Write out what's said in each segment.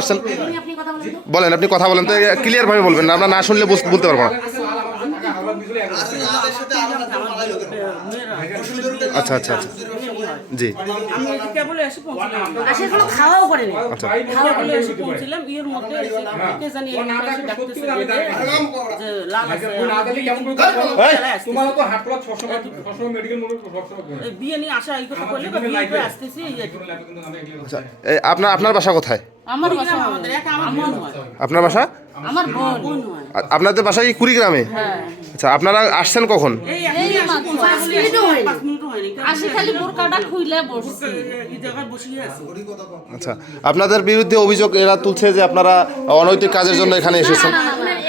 আসছেন বলেন, আপনি কথা বলেন তো, ক্লিয়ার ভাবে বলবেন, আমরা না শুনলে বলতে পারবো না। আচ্ছা আচ্ছা আচ্ছা, জি আমি কেবল এসে পৌঁছলাম, এখনো খাওয়াও করেনি। আচ্ছা খাওয়া বলে এসে পৌঁছলাম, এর মধ্যে কে জানি এসে ডাকতেছে যে লাল আছে, তোমার তো হাটলা 600 মেডিকেল মোড় বিয়ে নিয়ে আসা এই কথা বললে বিয়ে করে আসতেছি। আচ্ছা, আপনার বাসা কোথায়? আমার বাসা আমাদের এক আমার বোন হয়, আপনার বাসা? আমার বোন হয়। আপনাদের বাসা কি কুড়িগ্রামে? আচ্ছা, আপনারা আসছেন কখন? এই এখন 5 মিনিটও হয়নি, আসি খালি বোরকাটা খুইলে বসছি, এই জায়গায় বসিয়ে আছি। আচ্ছা, আপনাদের বিরুদ্ধে অভিযোগ এরা তুলছে যে আপনারা অনৈতিক কাজের জন্য এখানে এসেছেন।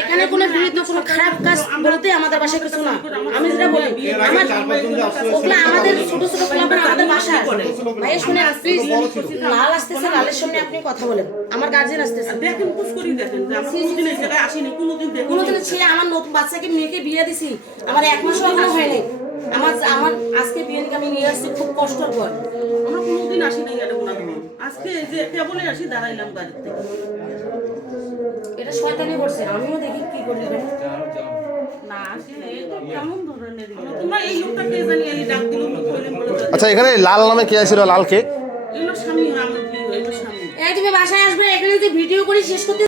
এখানে কোনো বিরুদ্ধে কোনো খারাপ কাজ বলতে আমাদের বাসায় কিছু না। আমি যেটা বলি, ওগুলা আমাদের ছোট ছোট ক্লাবের আমাদের বাসায় ভাই শুনে প্লিজ, লাল আসতেছে, লালের সামনে আপনি কথা বলেন, আমার গার্জিয়ান আসতেছে, দেখেন পুশ করি দেখেন যে আমরা কোনোদিন এই জায়গায় আসিনি, কোনোদিন দেখি কোনোদিন ছেলে আমার নতুন বাচ্চাকে মেয়েকে বিয়ে দিছি, আমার 1 মাসও এখনো হয়নি, আমার আজকে বিয়ে আমি নিয়ে আসছি খুব কষ্টের পর। আমরা কোনোদিন আসিনি এটা কোনোদিন, আজকে এই যে কেবলে আসি দাঁড়াইলাম গাড়ির থেকে। এটা শয়তানি করছে, আমিও দেখি কি করি রে। না আসলে এটা কেমন ধরনের তোমরা এই লোকটা কে জানি এই ডাক দিল লোক হইলেন বলে আচ্ছা, এখানে লাল নামে কে ছিল? লাল কে? এলো স্বামী, আমার বিয়ে এলো স্বামী। এই তুমি বাসায় আসবে, এখানে যে ভিডিও করে শেষ করতে